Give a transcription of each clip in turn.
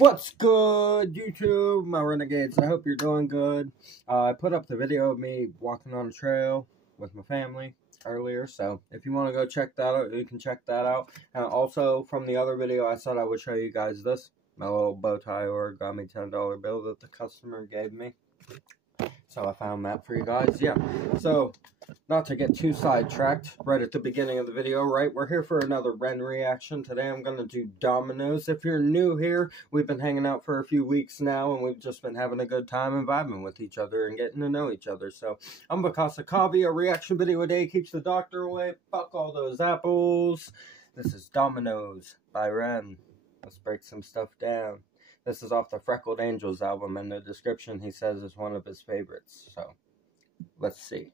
What's good, YouTube, my renegades? I hope you're doing good. I put up the video of me walking on a trail with my family earlier, so if you want to go check that out, you can check that out. And also, from the other video, I said I would show you guys this, my little bow tie origami $10 bill that the customer gave me. So I found that for you guys, yeah. So, not to get too sidetracked right at the beginning of the video, right? We're here for another Ren reaction. Today I'm going to do Dominoes. If you're new here, we've been hanging out for a few weeks now, and we've just been having a good time and vibing with each other and getting to know each other. So, I'm Bakasa Kavi. A reaction video a day keeps the doctor away. Fuck all those apples. This is Dominoes by Ren. Let's break some stuff down. This is off the Freckled Angels album, and the description he says is one of his favorites. So, let's see.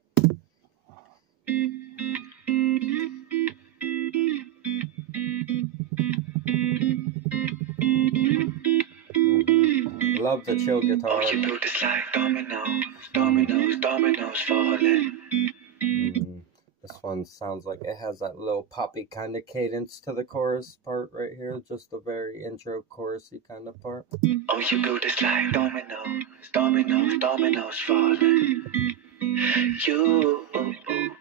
Love the chill guitar. Oh, you built this like dominoes, dominoes, dominoes falling. This one sounds like it has that little poppy kind of cadence to the chorus part right here. Just the very intro chorusy kind of part. Oh, you built this like dominoes, dominoes, dominoes falling. You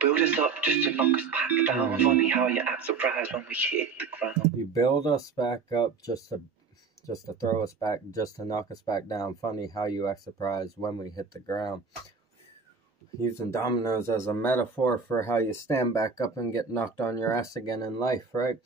build us up just to knock us back down. Funny how you act surprised when we hit the ground. You build us back up just to throw us back, just to knock us back down. Funny how you act surprised when we hit the ground. Using dominoes as a metaphor for how you stand back up and get knocked on your ass again in life, right?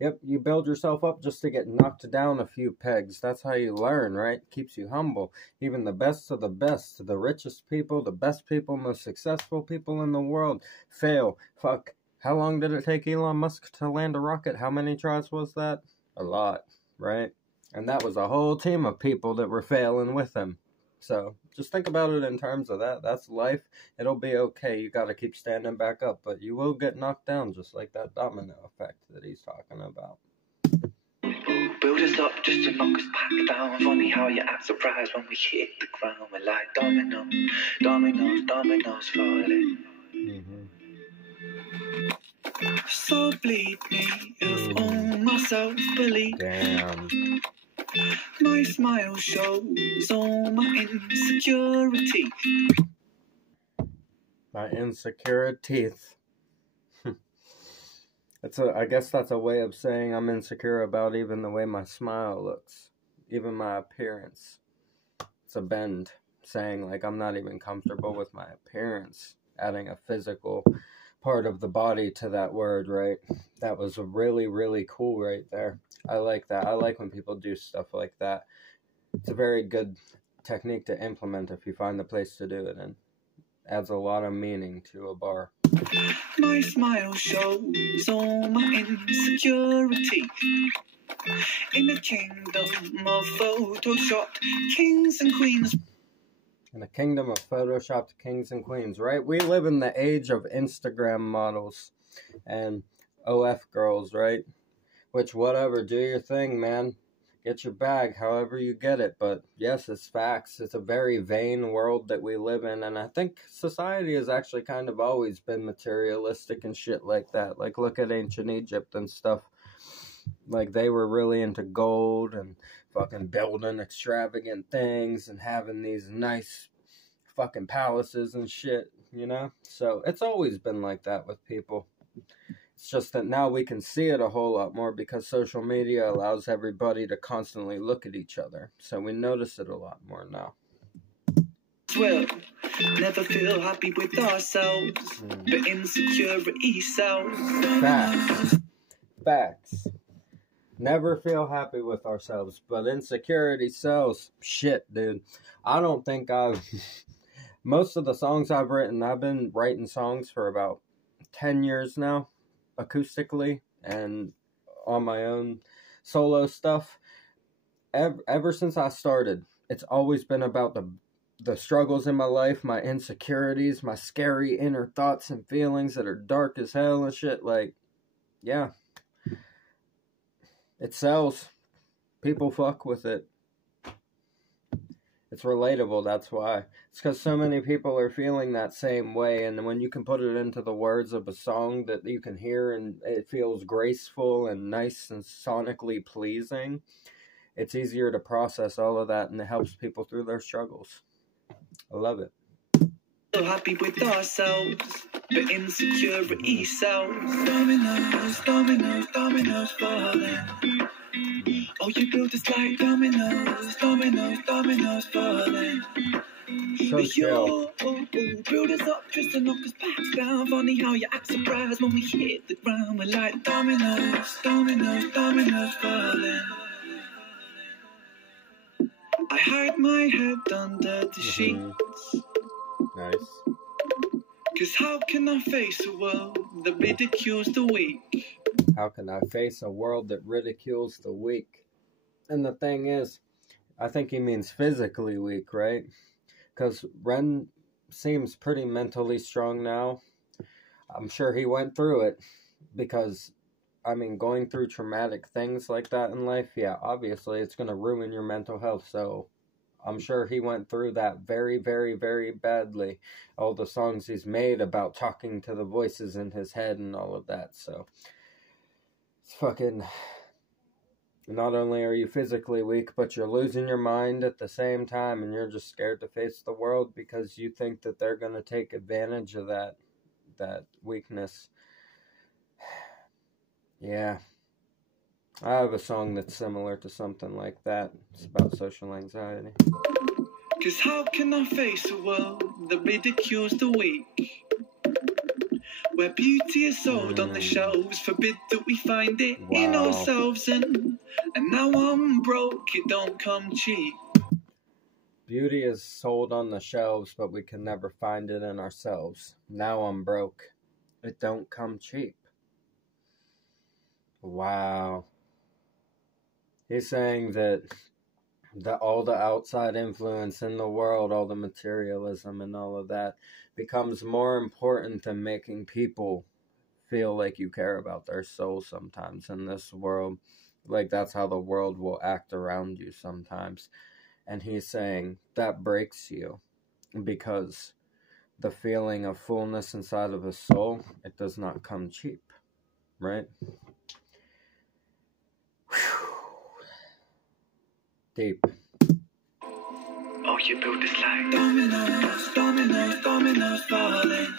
Yep, you build yourself up just to get knocked down a few pegs. That's how you learn, right? Keeps you humble. Even the best of the best, the richest people, the best people, most successful people in the world fail. Fuck, how long did it take Elon Musk to land a rocket? How many tries was that? A lot, right? And that was a whole team of people that were failing with him. So, just think about it in terms of that. That's life. It'll be okay. You gotta keep standing back up. But you will get knocked down, just like that domino effect that he's talking about. Build us up just to knock us back down. Funny how you act surprised when we hit the ground. We're like dominoes, dominoes, dominoes falling. So bleed me of all my self-belief. Damn. My smile shows all my insecurity. My insecure teeth. I guess that's a way of saying I'm insecure about even the way my smile looks. Even my appearance. It's a bend. Saying like I'm not even comfortable with my appearance. Adding a physical part of the body to that word, right? That was really, really cool right there. I like that. I like when people do stuff like that. It's a very good technique to implement if you find the place to do it, and adds a lot of meaning to a bar. My smile shows all my insecurity. In a kingdom of photoshopped kings and queens. In a kingdom of photoshopped kings and queens, right? We live in the age of Instagram models and OF girls, right? Which, whatever, do your thing, man. Get your bag however you get it. But yes, it's facts. It's a very vain world that we live in. And I think society has actually kind of always been materialistic and shit like that. Like, look at ancient Egypt and stuff. Like, they were really into gold and fucking building extravagant things and having these nice fucking palaces and shit, you know? So, it's always been like that with people. It's just that now we can see it a whole lot more because social media allows everybody to constantly look at each other. So we notice it a lot more now. Well, never feel happy with ourselves, but insecurity sells. Facts. Facts. Never feel happy with ourselves, but insecurity sells. Shit, dude. I don't think most of the songs I've written, I've been writing songs for about 10 years now. Acoustically and on my own solo stuff. Ever since I started, it's always been about the struggles in my life, my insecurities, my scary inner thoughts and feelings that are dark as hell and shit. Like, yeah, it sells. People fuck with it. It's relatable, that's why. It's because so many people are feeling that same way, and when you can put it into the words of a song that you can hear and it feels graceful and nice and sonically pleasing, it's easier to process all of that, and it helps people through their struggles. I love it. So happy with ourselves, but insecurity sells. Dominoes, dominoes, dominoes falling. Oh, you build us like dominoes, dominoes, dominoes falling. So chill. Build us up just to knock us back down. Funny how you act surprised when we hit the ground. We're like dominoes, dominoes, dominoes falling. I hide my head under the sheets. Nice. Cause how can I face a world that ridicules the weak? How can I face a world that ridicules the weak? And the thing is, I think he means physically weak, right? Because Ren seems pretty mentally strong now. I'm sure he went through it because, I mean, going through traumatic things like that in life, yeah, obviously it's going to ruin your mental health. So I'm sure he went through that very, very, very badly. All the songs he's made about talking to the voices in his head and all of that. So it's fucking... Not only are you physically weak, but you're losing your mind at the same time, and you're just scared to face the world because you think that they're going to take advantage of that weakness. Yeah. I have a song that's similar to something like that. It's about social anxiety. Cause how can I face a world that ridicules the weak? Where beauty is sold on the shelves, forbid that we find it in ourselves. And now I'm broke, it don't come cheap. Beauty is sold on the shelves, but we can never find it in ourselves. Now I'm broke, it don't come cheap. Wow. He's saying that all the outside influence in the world, all the materialism and all of that, becomes more important than making people feel like you care about their soul sometimes in this world. Like, that's how the world will act around you sometimes. And he's saying that breaks you because the feeling of fullness inside of a soul, it does not come cheap, right? Whew. Deep. Oh, you built this like dominoes, dominoes, dominoes falling.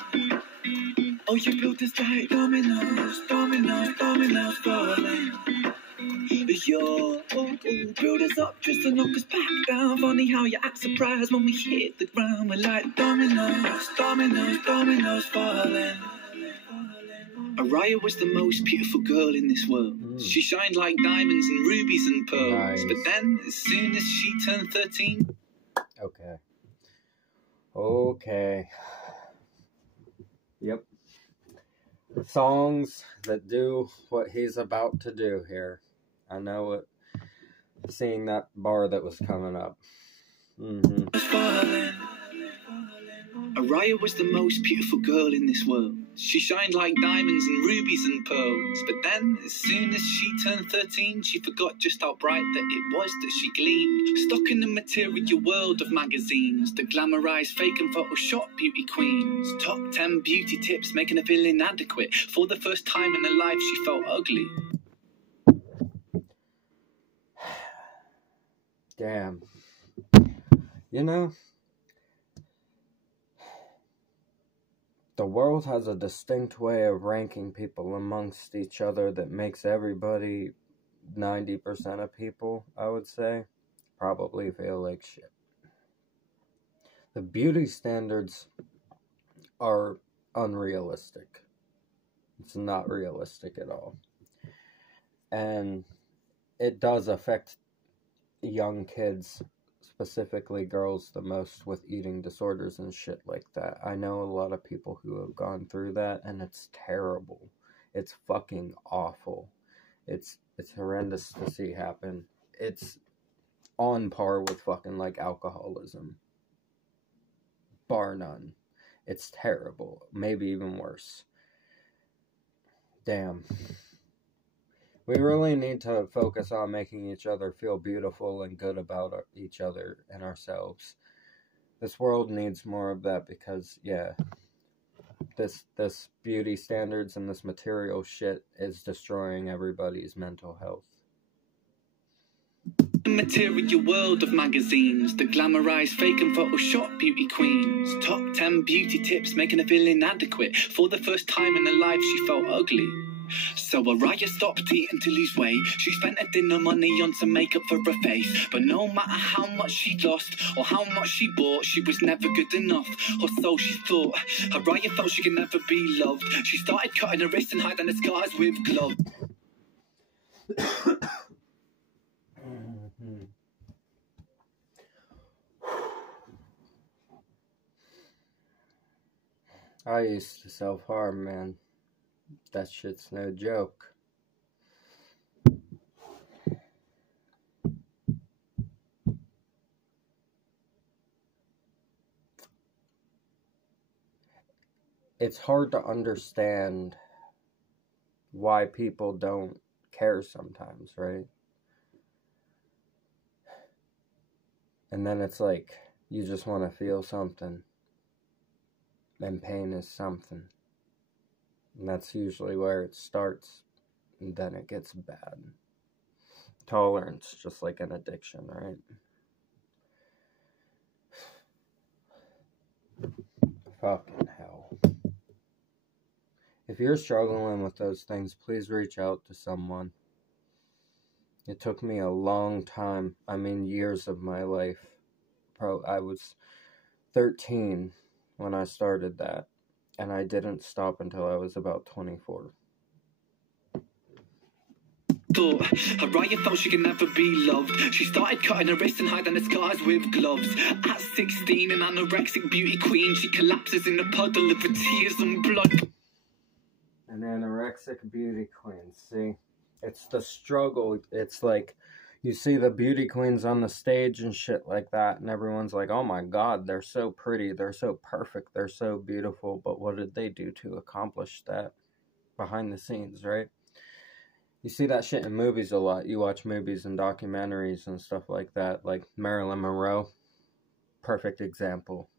Oh, you built this like dominoes, dominoes, dominoes falling. You build us up just to knock us back down. Funny how you act surprised when we hit the ground. We're like dominoes, dominoes, dominoes falling. Araya was the most beautiful girl in this world. She shined like diamonds and rubies and pearls. Nice. But then, as soon as she turned 13... Okay. Yep. Songs that do what he's about to do here. I know it. Seeing that bar that was coming up. Araya was the most beautiful girl in this world. She shined like diamonds and rubies and pearls. But then, as soon as she turned 13, she forgot just how bright that it was that she gleamed. Stuck in the material world of magazines that glamorized fake and Photoshop beauty queens. Top 10 beauty tips making her feel inadequate. For the first time in her life, she felt ugly. Damn. You know, the world has a distinct way of ranking people amongst each other that makes everybody, 90% of people, I would say, probably feel like shit. The beauty standards are unrealistic. It's not realistic at all. And it does affect young kids, specifically girls, the most with eating disorders and shit like that. I know a lot of people who have gone through that, and it's terrible. It's fucking awful. It's horrendous to see happen. It's on par with fucking like alcoholism. Bar none. It's terrible. Maybe even worse. Damn. We really need to focus on making each other feel beautiful and good about each other and ourselves. This world needs more of that because, yeah, this beauty standards and this material shit is destroying everybody's mental health. material world of magazines that glamorize fake and Photoshop beauty queens. Top 10 beauty tips making her feel inadequate. For the first time in her life she felt ugly. So Araya stopped eating to lose weight. She spent her dinner money on some makeup for her face. But no matter how much she lost or how much she bought, she was never good enough, or so she thought. Araya felt she could never be loved. She started cutting her wrists and hiding her scars with gloves. I used to self-harm, man. That shit's no joke. It's hard to understand why people don't care sometimes, right? And then it's like, you just want to feel something. And pain is something. And that's usually where it starts. And then it gets bad. Tolerance, just like an addiction, right? Fucking hell. If you're struggling with those things, please reach out to someone. It took me a long time, I mean years of my life. I was 13 when I started that, and I didn't stop until I was about 24. Araya felt she could never be loved. She started cutting her wrists and hiding her scars with gloves. At 16, an anorexic beauty queen, she collapses in a puddle of her tears and blood. An anorexic beauty queen, see? It's the struggle. It's like, you see the beauty queens on the stage and shit like that, and everyone's like, oh my god, they're so pretty, they're so perfect, they're so beautiful, but what did they do to accomplish that behind the scenes, right? You see that shit in movies a lot. You watch movies and documentaries and stuff like that, like Marilyn Monroe, perfect example.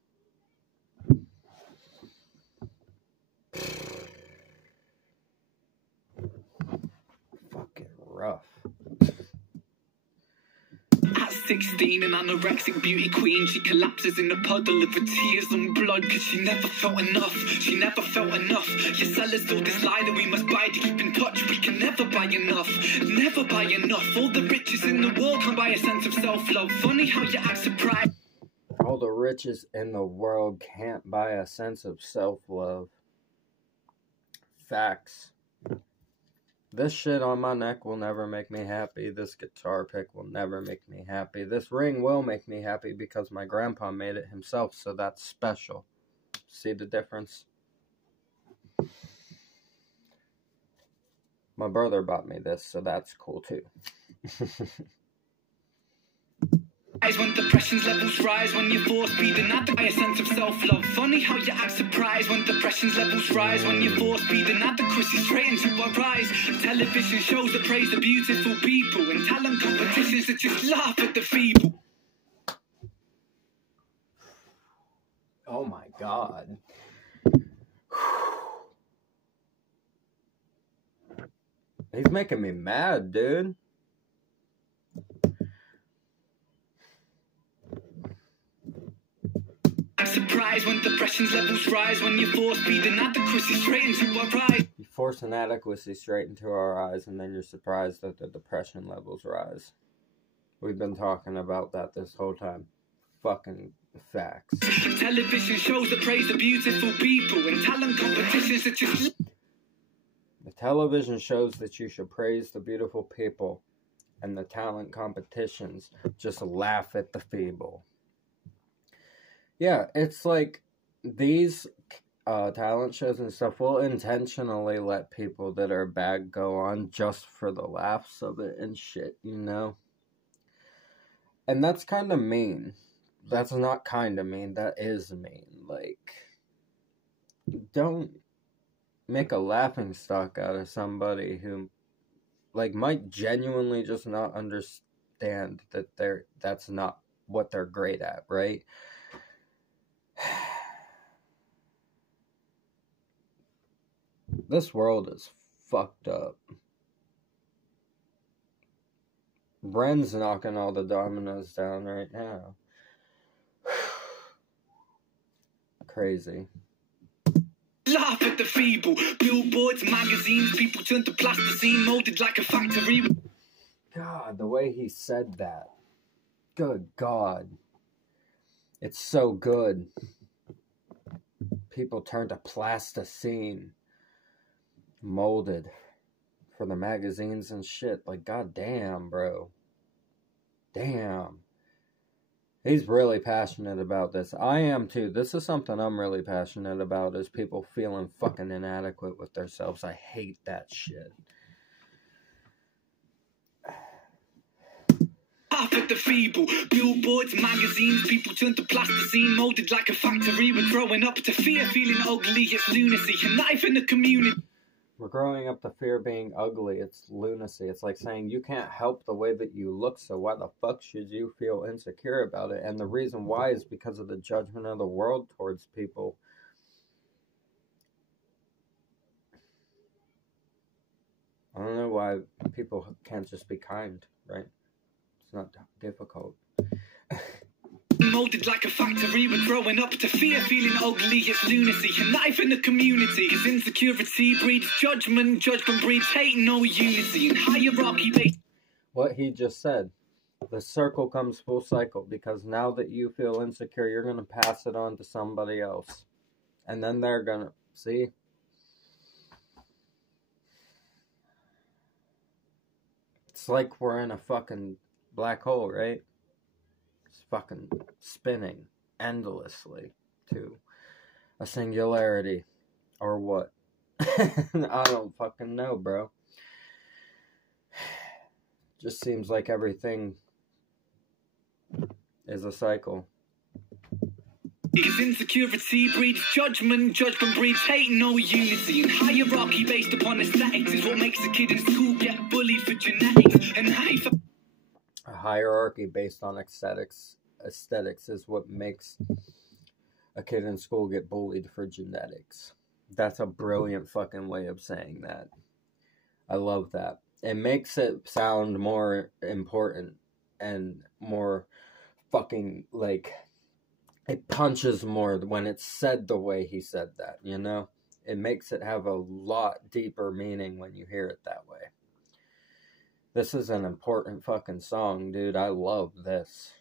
Fucking rough. At 16, an anorexic beauty queen, she collapses in a puddle of her tears and blood, cause she never felt enough. She never felt enough. Your sellers told this lie that we must buy to keep in touch. We can never buy enough. Never buy enough. All the riches in the world can buy a sense of self-love. Funny how you act surprised. All the riches in the world can't buy a sense of self-love. Facts. This shit on my neck will never make me happy. This guitar pick will never make me happy. This ring will make me happy because my grandpa made it himself, so that's special. See the difference? My brother bought me this, so that's cool too. When depression's levels rise, when you're force feeding out by a sense of self-love. Funny how you act surprised when depression's levels rise, when you're force feeding adequacy straight into our eyes. Television shows that praise the beautiful people, and talent competitions that just laugh at the feeble. Oh my god. He's making me mad, dude. Surprise when depression's levels rise, when you force feed inadequacy straight into our eyes. You force inadequacy straight into our eyes, and then you're surprised that the depression levels rise. We've been talking about that this whole time. Fucking facts. Television shows that praise the beautiful people, and talent competitions that just... The television shows that you should praise the beautiful people, and the talent competitions just laugh at the feeble. Yeah, it's like these talent shows and stuff will intentionally let people that are bad go on just for the laughs of it and shit, you know? And that's kind of mean. That's not kind of mean, that is mean. Like, don't make a laughing stock out of somebody who, like, might genuinely just not understand that that's not what they're great at, right? This world is fucked up. Ren's knocking all the dominoes down right now. Crazy. Laugh at the feeble. Billboards, magazines, people turn to plasticine, molded like a factory. God, the way he said that. Good God. It's so good. People turn to plasticine, molded for the magazines and shit. Like, goddamn, bro. Damn. He's really passionate about this. I am too. This is something I'm really passionate about, is people feeling fucking inadequate with themselves. I hate that shit. Laugh at the feeble. Billboards, magazines, people turn to plasticine, molded like a factory. We're growing up to fear feeling ugly. It's lunacy, a knife in the community. We're growing up to fear being ugly. It's lunacy. It's like saying you can't help the way that you look, so why the fuck should you feel insecure about it? And the reason why is because of the judgment of the world towards people. I don't know why people can't just be kind, right? It's not difficult. Molded like a factory, we're growing up to fear feeling ugly. It's lunacy, a knife in the community. Cause insecurity breeds judgment, judgment breeds hate, no unity. And hierarchy based. What he just said, the circle comes full cycle, because now that you feel insecure, you're going to pass it on to somebody else. And then they're going to, see? It's like we're in a fucking black hole, right? It's fucking spinning endlessly to a singularity. Or what? I don't fucking know, bro. Just seems like everything is a cycle. Because insecurity breeds judgment, judgment breeds hate, no unity. And hierarchy based upon aesthetics is what makes a kid in school get bullied for genetics. And a hierarchy based on aesthetics is what makes a kid in school get bullied for genetics. That's a brilliant fucking way of saying that. I love that. It makes it sound more important and more fucking, like, it punches more when it's said the way he said that, you know? It makes it have a lot deeper meaning when you hear it that way. This is an important fucking song, dude. I love this.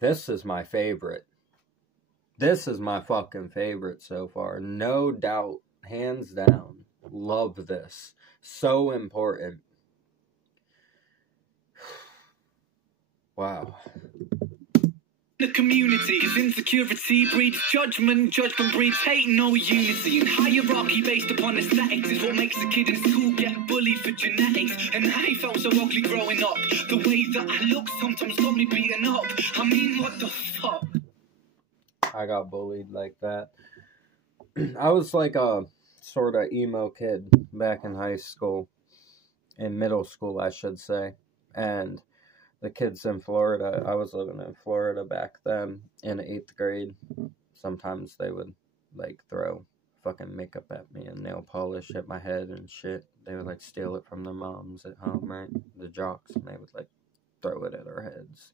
This is my favorite. This is my fucking favorite so far. No doubt. Hands down. Love this. So important. Wow. the community, cause insecurity breeds judgment, judgment breeds hate, no unity. And hierarchy based upon aesthetics is what makes a kid in school get bullied for genetics. And I felt so ugly growing up. The way that I look sometimes got me beaten up. I mean, what the fuck? I got bullied like that. I was like a sort of emo kid back in high school, in middle school, I should say. And the kids in Florida, I was living in Florida back then in 8th grade. Sometimes they would like throw fucking makeup at me and nail polish at my head and shit. They would like steal it from their moms at home, right? The jocks, and they would like throw it at our heads.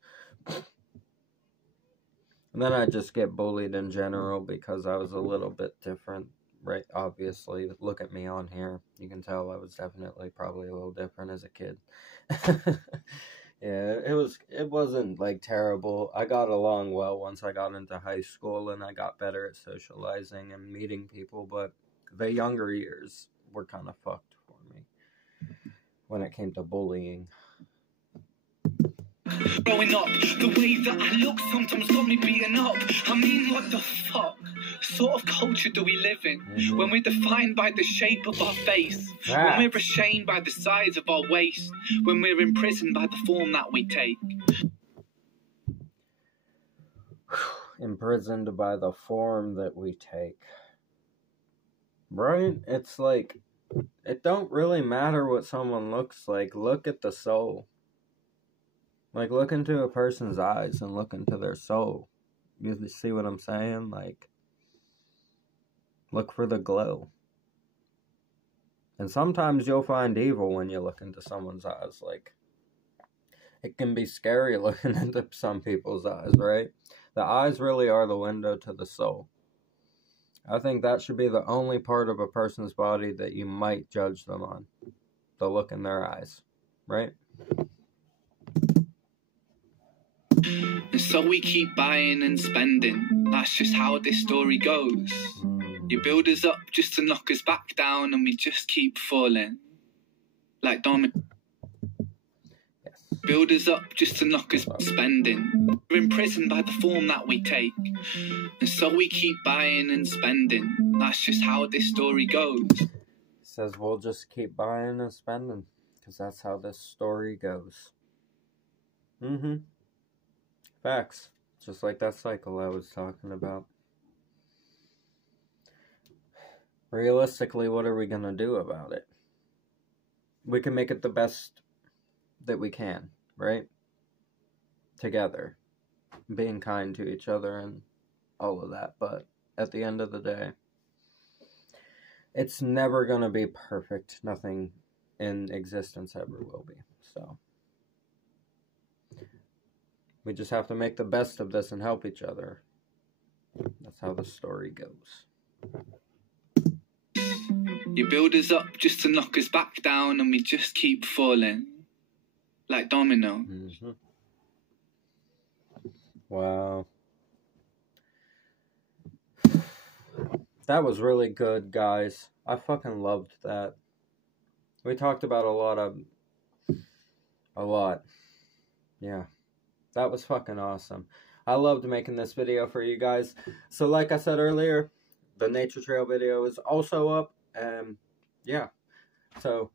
And then I just get bullied in general because I was a little bit different, right? Obviously, look at me on here. You can tell I was definitely probably a little different as a kid. Yeah, it wasn't like terrible. I got along well once I got into high school and I got better at socializing and meeting people, but the younger years were kind of fucked for me when it came to bullying. Growing up, the way that I look sometimes got me beaten up. I mean, what the fuck? Sort of culture do we live in? When we're defined by the shape of our face, when we're ashamed by the size of our waist, when we're imprisoned by the form that we take. Imprisoned by the form that we take. Right? It's like, it don't really matter what someone looks like. Look at the soul. Like, look into a person's eyes and look into their soul. You see what I'm saying? Like, look for the glow. And sometimes you'll find evil when you look into someone's eyes. Like, it can be scary looking into some people's eyes, right? The eyes really are the window to the soul. I think that should be the only part of a person's body that you might judge them on. The look in their eyes, right? And so we keep buying and spending. That's just how this story goes. You build us up just to knock us back down, and we just keep falling. Like dominoes. Yes. Build us up just to knock us spending. We're imprisoned by the form that we take. And so we keep buying and spending. That's just how this story goes. He says we'll just keep buying and spending, because that's how this story goes. Facts. Just like that cycle I was talking about. Realistically, what are we going to do about it? We can make it the best that we can, right? Together. Being kind to each other and all of that. But at the end of the day, it's never going to be perfect. Nothing in existence ever will be. So we just have to make the best of this and help each other. That's how the story goes. You build us up just to knock us back down, and we just keep falling. Like dominoes. Wow. That was really good, guys. I fucking loved that. We talked about a lot. Yeah. That was fucking awesome. I loved making this video for you guys. So like I said earlier, the nature trail video is also up. Yeah. So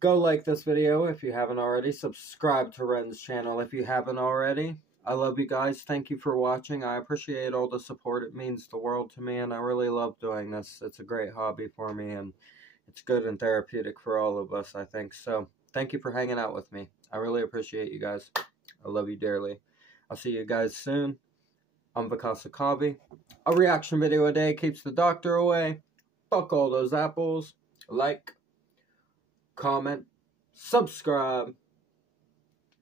go like this video if you haven't already. Subscribe to Ren's channel if you haven't already. I love you guys. Thank you for watching. I appreciate all the support. It means the world to me, and I really love doing this. It's a great hobby for me, and it's good and therapeutic for all of us, I think. So thank you for hanging out with me. I really appreciate you guys. I love you dearly. I'll see you guys soon. I'm Vikasa Kavi. A reaction video a day keeps the doctor away. Fuck all those apples. Like, comment, subscribe,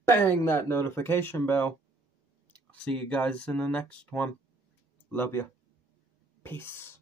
bang that notification bell. See you guys in the next one. Love ya. Peace.